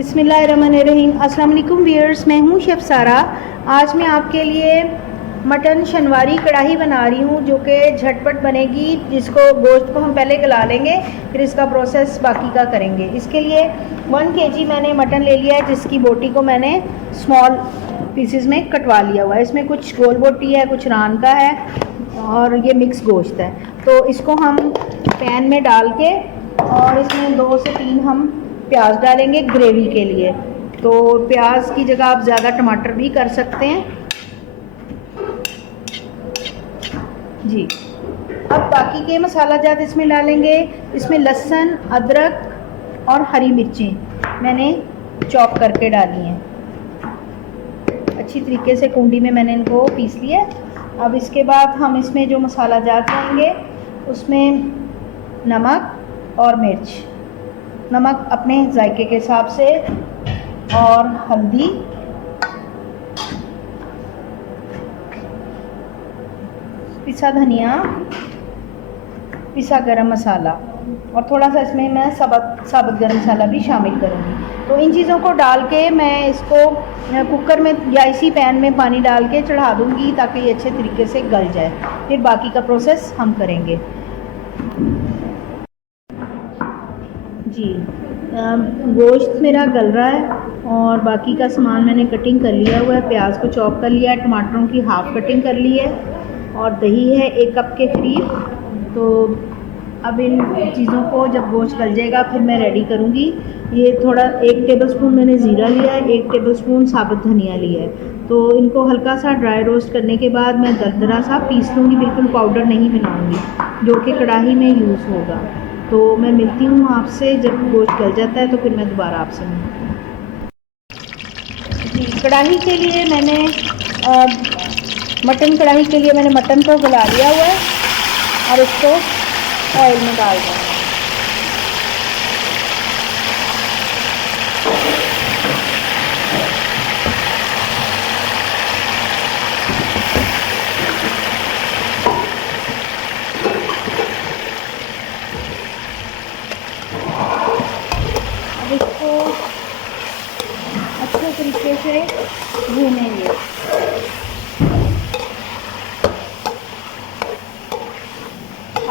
बिस्मिल्लाहिर्रहमानिर्रहीम। अस्सलाम वालेकुम व्यूअर्स, मैं हूँ शेफ़ सारा। आज मैं आपके लिए मटन शनवारी कढ़ाई बना रही हूँ जो कि झटपट बनेगी, जिसको गोश्त को हम पहले गला लेंगे, फिर इसका प्रोसेस बाकी का करेंगे। इसके लिए 1 kg मैंने मटन ले लिया है, जिसकी बोटी को मैंने स्मॉल पीसेस में कटवा लिया हुआ है। इसमें कुछ गोल बोटी है, कुछ रान का है और ये मिक्स गोश्त है। तो इसको हम पैन में डाल के और इसमें 2 से 3 हम प्याज डालेंगे ग्रेवी के लिए। तो प्याज की जगह आप ज़्यादा टमाटर भी कर सकते हैं जी। अब बाकी के मसाला जात इसमें डालेंगे। इसमें लहसुन, अदरक और हरी मिर्चें मैंने चॉप करके डाली हैं। अच्छी तरीके से कुंडी में मैंने इनको पीस लिया। अब इसके बाद हम इसमें जो मसाला जात डालेंगे उसमें नमक और मिर्च, नमक अपने जायके के हिसाब से, और हल्दी, पिसा धनिया, पिसा गरम मसाला और थोड़ा सा इसमें मैं साबुत गरम मसाला भी शामिल करूँगी। तो इन चीज़ों को डाल के मैं इसको कुकर में या इसी पैन में पानी डाल के चढ़ा दूँगी ताकि ये अच्छे तरीके से गल जाए। फिर बाकी का प्रोसेस हम करेंगे जी। गोश्त मेरा गल रहा है और बाकी का सामान मैंने कटिंग कर लिया हुआ है। प्याज को चॉप कर लिया है, टमाटरों की हाफ़ कटिंग कर ली है और दही है 1 कप के करीब। तो अब इन चीज़ों को जब गोश्त गल जाएगा फिर मैं रेडी करूँगी। ये थोड़ा 1 टेबलस्पून मैंने ज़ीरा लिया है, 1 टेबलस्पून साबुत धनिया लिया है। तो इनको हल्का सा ड्राई रोस्ट करने के बाद मैं दरदरा सा पीस लूँगी, बिल्कुल पाउडर नहीं बनाऊँगी, जो कि कढ़ाई में यूज़ होगा। तो मैं मिलती हूँ आपसे जब गोश्त गल जाता है, तो फिर मैं दोबारा आपसे मिलती हूँ। कढ़ाई के लिए मैंने मटन कढ़ाई के लिए मैंने मटन को गला लिया हुआ है और इसको ऑयल में डाल दूँगा। अब इसको अच्छे तरीके से भूनेंगे।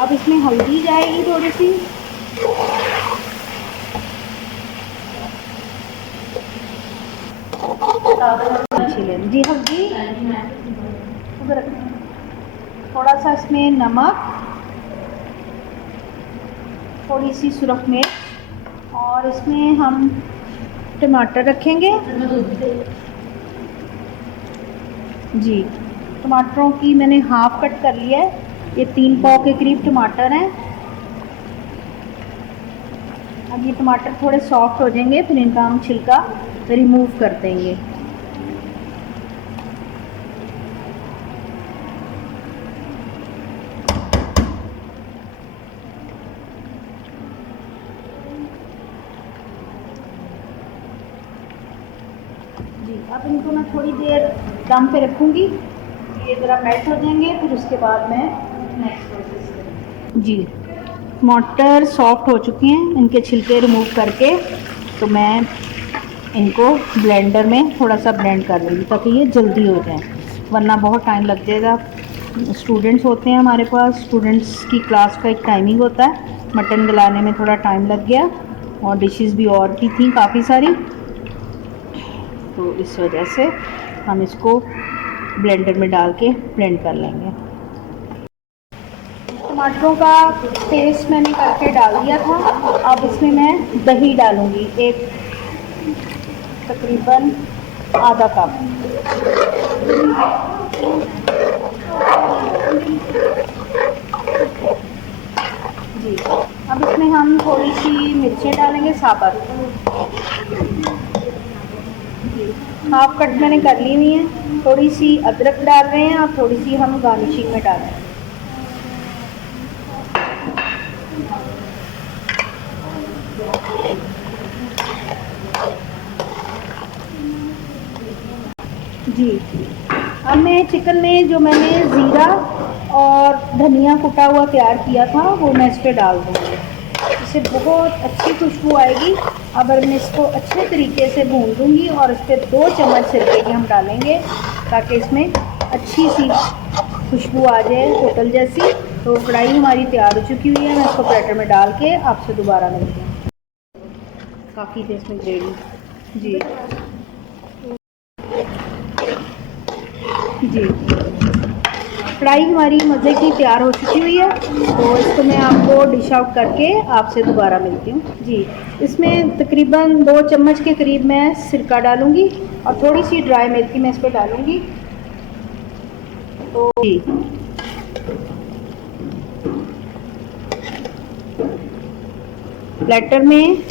अब इसमें हल्दी जाएगी थोड़ी सी, जी हल्दी, थोड़ा सा इसमें नमक, थोड़ी सी सुरख मिर्च और इसमें हम टमाटर रखेंगे जी। टमाटरों की मैंने हाफ़ कट कर लिया है। ये 3 पाव के करीब टमाटर हैं। अब ये टमाटर थोड़े सॉफ्ट हो जाएंगे, फिर इनका हम छिलका रिमूव कर देंगे। जी अब इनको मैं थोड़ी देर दम पे रखूँगी, ये ज़रा मेल्ट हो जाएंगे, फिर उसके बाद मैं नेक्स्ट प्रोसेस करूँगी जी। टमाटर सॉफ्ट हो चुके हैं, इनके छिलके रिमूव करके तो मैं इनको ब्लेंडर में थोड़ा सा ब्लेंड कर लूँगी ताकि ये जल्दी हो जाए, वरना बहुत टाइम लग जाएगा। स्टूडेंट्स होते हैं हमारे पास, स्टूडेंट्स की क्लास का एक टाइमिंग होता है। मटन गलाने में थोड़ा टाइम लग गया और डिशेस भी और भी थी काफ़ी सारी, तो इस वजह से हम इसको ब्लेंडर में डाल के ब्लेंड कर लेंगे। टमाटरों का पेस्ट मैंने करके डाल दिया था। अब इसमें मैं दही डालूँगी, एक तकरीबन आधा कप जी। अब इसमें हम थोड़ी सी मिर्चें डालेंगे साबुत जी, हाफ कट मैंने कर ली हुई है। थोड़ी सी अदरक डाल रहे हैं और थोड़ी सी हम गार्निशिंग में डाल रहे हैं जी। अब मैं चिकन में जो मैंने ज़ीरा और धनिया कुटा हुआ तैयार किया था वो मैं इस पर डाल दूँगी। इससे बहुत अच्छी खुशबू आएगी। अब मैं इसको अच्छे तरीके से भून दूँगी और इस पर 2 चम्मच सिरके के हम डालेंगे ताकि इसमें अच्छी सी खुशबू आ जाए होटल जैसी। तो कढ़ाई हमारी तैयार हो चुकी हुई है, मैं इसको प्लेटर में डाल के आपसे दोबारा मिलती हूँ। काफ़ी थी इसमें ग्रेवी जी जी। कढ़ाई हमारी मज़े की तैयार हो चुकी हुई है, तो इसको मैं आपको डिश आउट करके आपसे दोबारा मिलती हूँ जी। इसमें तकरीबन 2 चम्मच के करीब मैं सिरका डालूँगी और थोड़ी सी ड्राई मेथी मैं इस पर डालूँगी। तो जी प्लेटर में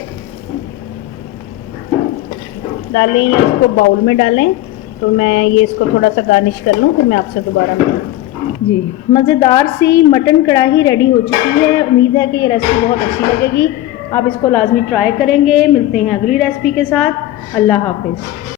डालें या इसको बाउल में डालें। तो मैं ये इसको थोड़ा सा गार्निश कर लूँ, फिर मैं आपसे दोबारा मिलूँ जी। मज़ेदार सी मटन कढ़ाई रेडी हो चुकी है। उम्मीद है कि ये रेसिपी बहुत अच्छी लगेगी, आप इसको लाजमी ट्राई करेंगे। मिलते हैं अगली रेसिपी के साथ। अल्लाह हाफिज़।